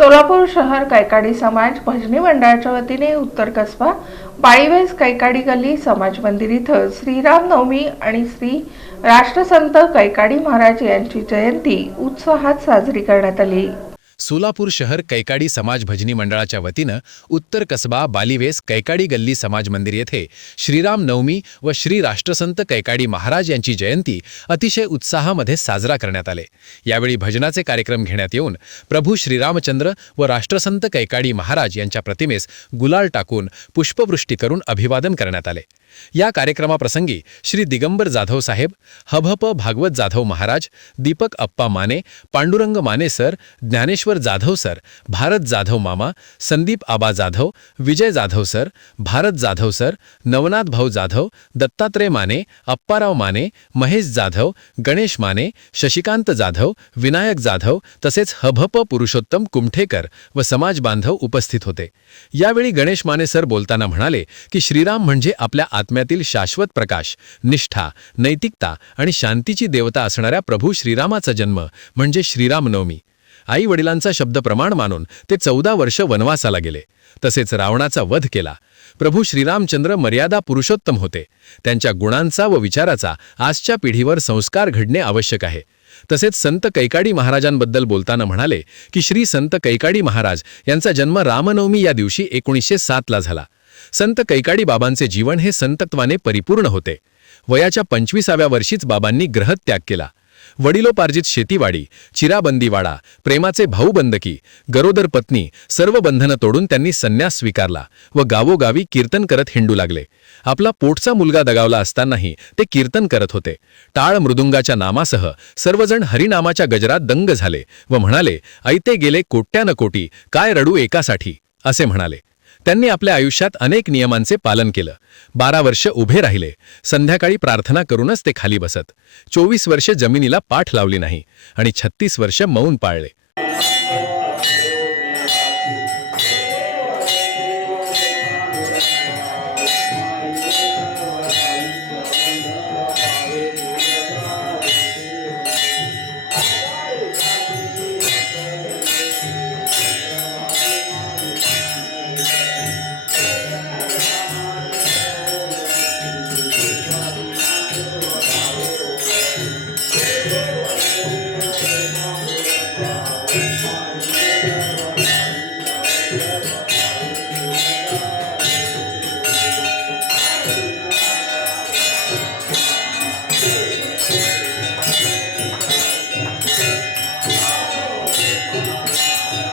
सोलापूर शहर कैकाडी समाज भजनी मंडळाच्या वतीने उत्तर कसबा बाळीवेस कैकाडी गल्ली समाज मंदिर इथं श्रीराम नवमी आणि श्री राष्ट्रसंत कैकाडी महाराज यांची जयंती उत्साहात साजरी करण्यात आली। सोलापूर शहर कैकाडी समाज भजनी मंडळाच्या वतीनं उत्तर कसबा बालीवेस कैकाडी गल्ली समाज मंदिर येथे श्रीराम नवमी व श्री राष्ट्रसंत कैकाडी महाराज यांची जयंती अतिशय उत्साहामध्ये साजरा करण्यात आले। यावेळी भजनाचे कार्यक्रम घेण्यात येऊन प्रभू श्रीरामचंद्र व राष्ट्रसंत कैकाडी महाराज यांच्या प्रतिमेस गुलाल टाकून पुष्पवृष्टी करून अभिवादन करण्यात आले। या कार्यक्रमाप्रसंगी श्री दिगंबर जाधव साहेब, हभप भागवत जाधव महाराज, दीपक अप्पा माने, पांडुरंग माने सर, ज्ञानेश्वर जाधव सर, भारत जाधव मामा, संदीप आबा जाधव, विजय जाधव सर, भारत जाधव सर, नवनाथ भाऊ जाधव, दत्तात्रय माने, अप्पाराव माने, महेश जाधव, गणेश माने, शशिकांत जाधव, विनायक जाधव तसेच हभप पुरुषोत्तम कुमठेकर व समाज बांधव उपस्थित होते। यावेळी गणेश माने सर बोलताना म्हणाले की श्रीराम म्हणजे आपल्या आत्म्यातील शाश्वत प्रकाश, निष्ठा, नैतिकता आणि शांतीची देवता असणाऱ्या प्रभू श्रीरामाचा जन्म म्हणजे श्रीराम नवमी। आई वडिलांचा शब्द प्रमाण मानून ते 14 वर्ष वनवासाला गेले, तसेच रावणाचा वध केला। प्रभू श्रीरामचंद्र मर्यादा पुरुषोत्तम होते। त्यांच्या गुणांचा व विचाराचा आजच्या पिढीवर संस्कार घडणे आवश्यक आहे। तसेच संत कैकाडी महाराजांबद्दल बोलताना म्हणाले की श्री संत कैकाडी महाराज यांचा जन्म रामनवमी या दिवशी 1907 ला झाला। संत कैकाडी बाबांचे जीवन हे संतत्वाने परिपूर्ण होते। वयाच्या 25व्या वर्षीच बाबांनी ग्रहत्याग केला। वडिलोपार्जित शेतीवाडी, चिराबंदीवाडा, प्रेमाचे भाऊबंदकी, गरोदर पत्नी सर्व बंधनं तोडून त्यांनी संन्यास स्वीकारला व गावोगावी कीर्तन करत हिंडू लागले। आपला पोटचा मुलगा दगावला असतानाही ते कीर्तन करत होते। टाळ मृदुंगाच्या नामासह सर्वजण हरिनामाच्या गजरात दंग झाले व म्हणाले, ऐते गेले कोट्यान कोटी, काय रडू एकासाठी, असे म्हणाले। त्यांनी आपल्या आयुष्यात अनेक नियमांचे पालन केलं। 12 वर्ष उभे राहिले, संध्याकाळी प्रार्थना करूनच ते खाली बसत। 24 वर्ष जमिनीला पाठ लावली नाही आणि 36 वर्ष मौन पाळले।